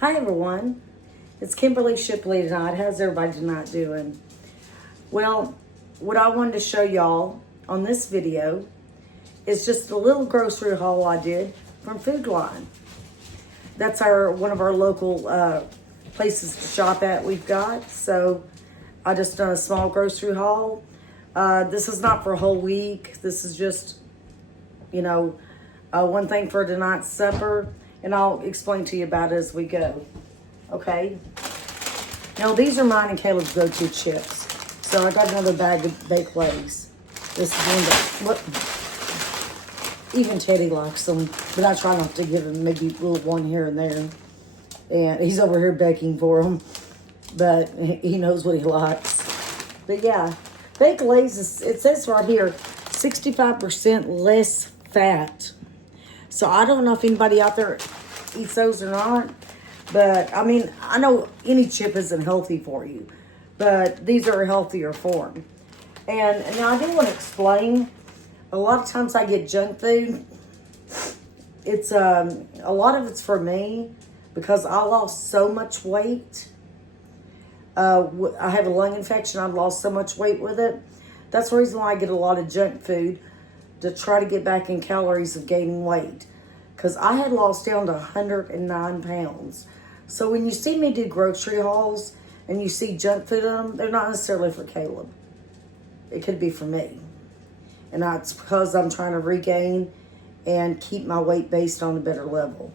Hi everyone, it's Kimberly Shipley tonight. How's everybody tonight doing? Well, what I wanted to show y'all on this video is just a little grocery haul I did from Foodlion. That's one of our local places to shop at we've got. So I just done a small grocery haul. This is not for a whole week. This is just, one thing for tonight's supper. And I'll explain to you about it as we go. Okay? Now, these are mine and Caleb's go-to chips. So I got another bag of baked Lays. This is one that, even Teddy likes them. But I try not to give him maybe a little one here and there. And he's over here begging for them. But he knows what he likes. But yeah, baked Lays, it says right here, 65% less fat. So I don't know if anybody out there eats those or not. But, I mean, I know any chip isn't healthy for you. But these are a healthier form. And now I do want to explain. A lot of times I get junk food. It's, a lot of it's for me. Because I lost so much weight. I have a lung infection. I've lost so much weight with it. That's the reason why I get a lot of junk food. To try to get back in calories of gaining weight. Because I had lost down to 109 pounds. So when you see me do grocery hauls and you see junk food in them, they're not necessarily for Caleb. It could be for me. And that's because I'm trying to regain and keep my weight based on a better level.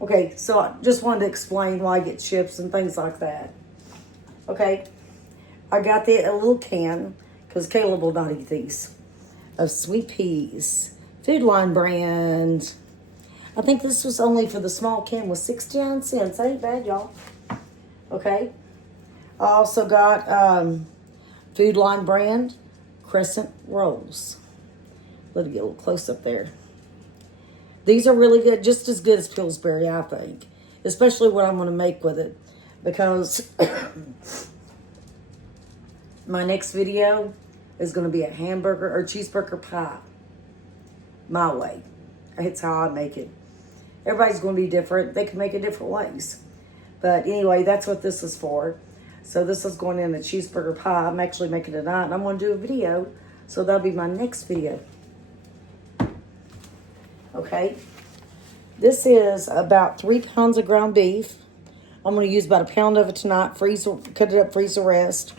Okay, so I just wanted to explain why I get chips and things like that. Okay, I got a little can, because Caleb will not eat these, of sweet peas. Foodlion brand. I think this was only for the small can was 69 cents. That ain't bad, y'all. Okay. I also got Foodlion brand crescent rolls. Let me get a little close up there. These are really good, just as good as Pillsbury, I think. Especially what I'm going to make with it. Because my next video is going to be a hamburger or cheeseburger pie. My way. It's how I make it. Everybody's going to be different. They can make it different ways. But anyway, that's what this is for. So this is going in a cheeseburger pie. I'm actually making it tonight. And I'm going to do a video. So that'll be my next video. Okay. This is about 3 pounds of ground beef. I'm going to use about a pound of it tonight. Cut it up, freeze the rest.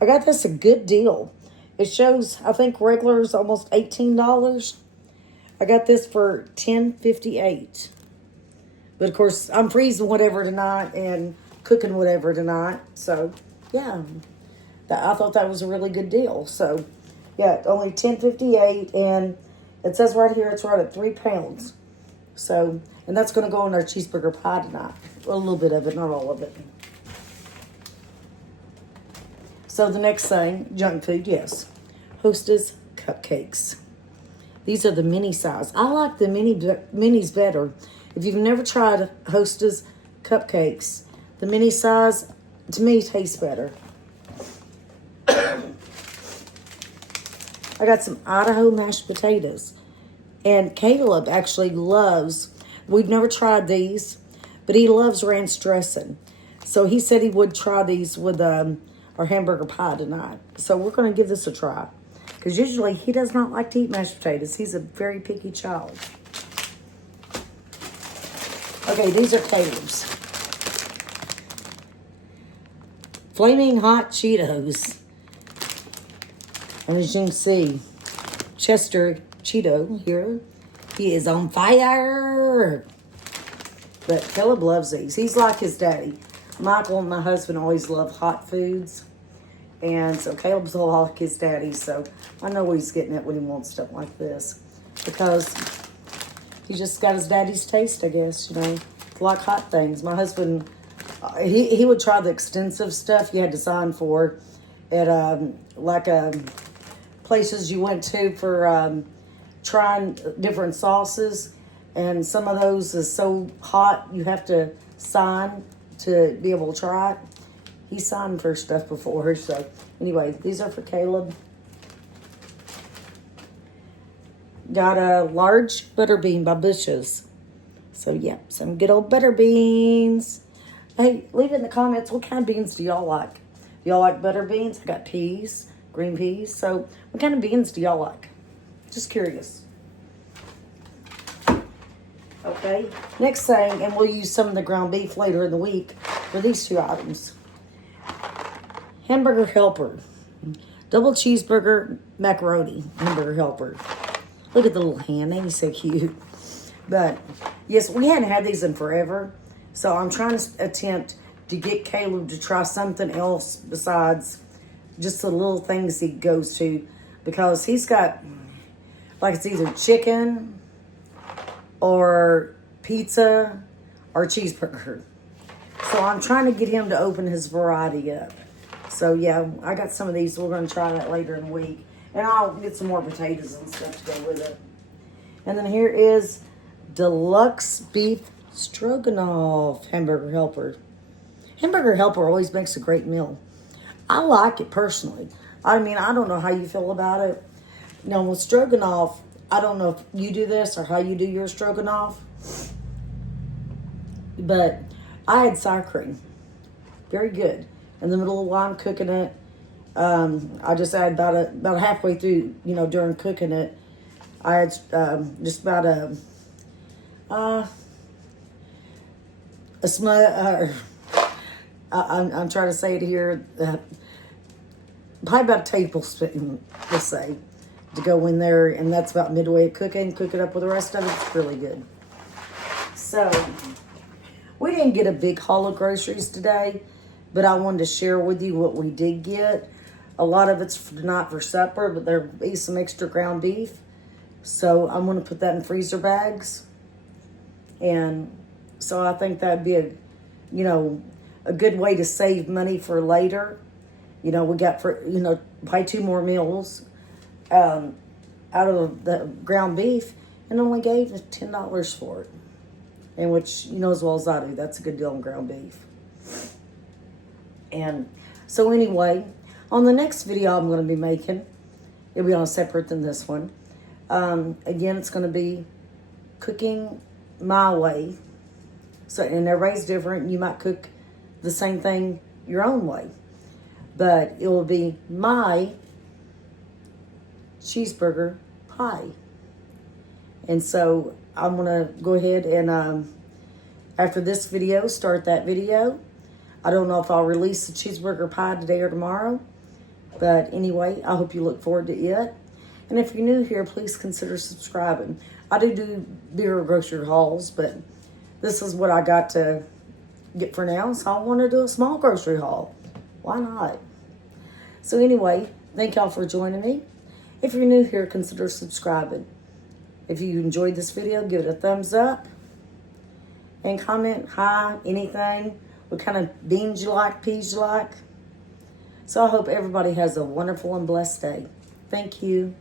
I got this a good deal. It shows, I think regular is almost $18. I got this for $10.58. But of course, I'm freezing whatever tonight and cooking whatever tonight. So, yeah. I thought that was a really good deal. So, yeah, only $10.58. And it says right here, it's right at 3 pounds. So, and that's going to go on our cheeseburger pie tonight. A little bit of it, not all of it. So the next thing, junk food, yes. Hostess cupcakes. These are the mini size. I like the minis better. If you've never tried Hostess cupcakes, the mini size, to me, tastes better. I got some Idaho mashed potatoes. And Caleb actually loves, we've never tried these, but he loves ranch dressing. So he said he would try these with our hamburger pie tonight. So we're going to give this a try. Because usually he does not like to eat mashed potatoes. He's a very picky child. Okay, these are Caleb's. Flaming Hot Cheetos. And as you can see, Chester Cheeto here. He is on fire. But Caleb loves these. He's like his daddy. Michael and my husband always love hot foods. And so Caleb's a lot like his daddy. So I know what he's getting at when he wants stuff like this. Because he just got his daddy's taste, I guess, like hot things. My husband, he would try the extensive stuff you had to sign for at places you went to for trying different sauces. And some of those is so hot you have to sign to be able to try it. He signed for stuff before. So anyway, these are for Caleb. Got a large butter bean by Bush's. So, yeah, some good old butter beans. Hey, leave it in the comments. What kind of beans do y'all like? Do y'all like butter beans? I got peas, green peas. So what kind of beans do y'all like? Just curious. Okay, next thing, and we'll use some of the ground beef later in the week for these two items. Hamburger helper. Double cheeseburger macaroni hamburger helper. Look at the little hand. Ain't he so cute? But, yes, we hadn't had these in forever. So I'm trying to attempt to get Caleb to try something else besides just the little things he goes to. Because he's got, like, it's either chicken or pizza or cheeseburger. So I'm trying to get him to open his variety up. So yeah, I got some of these. We're going to try that later in the week. And I'll get some more potatoes and stuff to go with it. And then here is deluxe beef stroganoff hamburger helper. Hamburger helper always makes a great meal. I like it personally. I mean, I don't know how you feel about it. Now with stroganoff, I don't know if you do this or how you do your stroganoff, but I had sour cream. Very good. In the middle of while I'm cooking it, I just add about halfway through, during cooking it, I had just about a smell. I'm trying to say it here. Probably about a tablespoon, let's say, to go in there, and that's about midway of cooking. Cook it up with the rest of it. It's really good. So, we didn't get a big haul of groceries today, but I wanted to share with you what we did get. A lot of it's not for supper, but there'll be some extra ground beef. So, I'm going to put that in freezer bags. And so, I think that'd be a good way to save money for later. We got buy 2 more meals out of the ground beef, and only gave us $10 for it. And which, as well as I do, that's a good deal on ground beef. And so anyway, on the next video I'm going to be making, it'll be on separate than this one. Again, it's going to be cooking my way. So, and everybody's different. You might cook the same thing your own way. But it will be my cheeseburger pie. And so I'm going to go ahead and after this video, start that video. I don't know if I'll release the cheeseburger pie today or tomorrow. But anyway, I hope you look forward to it. And if you're new here, please consider subscribing. I do bigger grocery hauls, but this is what I got to get for now. So I want to do a small grocery haul. Why not? So anyway, thank y'all for joining me. If you're new here, consider subscribing. If you enjoyed this video, give it a thumbs up. And comment, hi, anything. What kind of beans you like, peas you like. So I hope everybody has a wonderful and blessed day. Thank you.